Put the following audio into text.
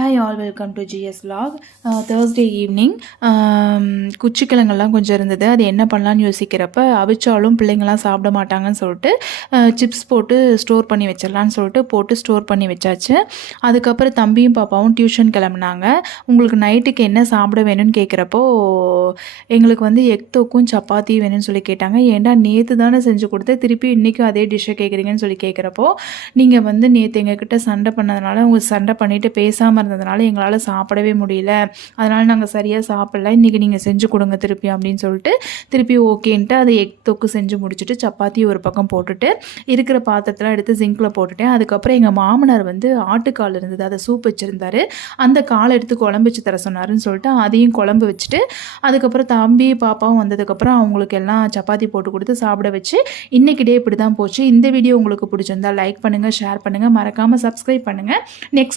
Hi all, welcome to GS vlog. Thursday evening குச்சிக்கிழங்கெல்லாம் கொஞ்சம் இருந்தது. அது என்ன பண்ணலான்னு யோசிக்கிறப்ப அவிச்சாலும் பிள்ளைங்களாம் சாப்பிட மாட்டாங்கன்னு சொல்லிட்டு சிப்ஸ் போட்டு ஸ்டோர் பண்ணி வச்சிடலான்னு சொல்லிட்டு போட்டு ஸ்டோர் பண்ணி வச்சாச்சு. அதுக்கப்புறம் தம்பியும் பாப்பாவும் டியூஷன் கிளம்புனாங்க. உங்களுக்கு நைட்டுக்கு என்ன சாப்பிட வேணும்னு கேட்குறப்போ எங்களுக்கு வந்து எக் தொக்கும் சப்பாத்தி வேணும்னு சொல்லி கேட்டாங்க. ஏன்டா நேற்று தானே செஞ்சு கொடுத்தேன், திருப்பி இன்றைக்கும் அதே டிஷ்ஷை கேட்குறீங்கன்னு சொல்லி கேட்குறப்போ, நீங்கள் வந்து நேற்று எங்ககிட்ட சண்டை பண்ணதுனால உங்கள் சண்டை பண்ணிவிட்டு பேசாமல் இருந்ததுனால எங்களால் சாப்பிடவே முடியல, அதனால் நாங்கள் சரியாக சாப்பிடல, இன்றைக்கி நீங்கள் செஞ்சு கொடுங்க திருப்பி அப்படின்னு சொல்லிட்டு திருப்பி ஓகேன்ட்டு அதை எக் தொக்கு செஞ்சு முடிச்சுட்டு சப்பாத்தி ஒரு பக்கம் போட்டுட்டு இருக்கிற பாத்திரத்தில் எடுத்து ஜிங்கில் போட்டுட்டேன். அதுக்கப்புறம் எங்கள் மாமனார் வந்து ஆட்டுக்கால் இருந்தது, அதை சூப் வச்சுருந்தாரு. அந்த காலை எடுத்து குழம்பு வச்சு தர சொன்னாருன்னு சொல்லிட்டு அதையும் குழம்பு வச்சுட்டு அதுக்கப்புறம் தம்பி பாப்பாவும் வந்ததுக்கப்புறம் அவங்களுக்கு எல்லாம் சப்பாத்தி போட்டு கொடுத்து சாப்பிட வச்சு இன்றைக்கி டே இப்படி தான் போச்சு. இந்த வீடியோ உங்களுக்கு பிடிச்சிருந்தா லைக் பண்ணுங்கள், ஷேர் பண்ணுங்கள், மறக்காமல் சப்ஸ்கிரைப் பண்ணுங்கள். நெக்ஸ்ட்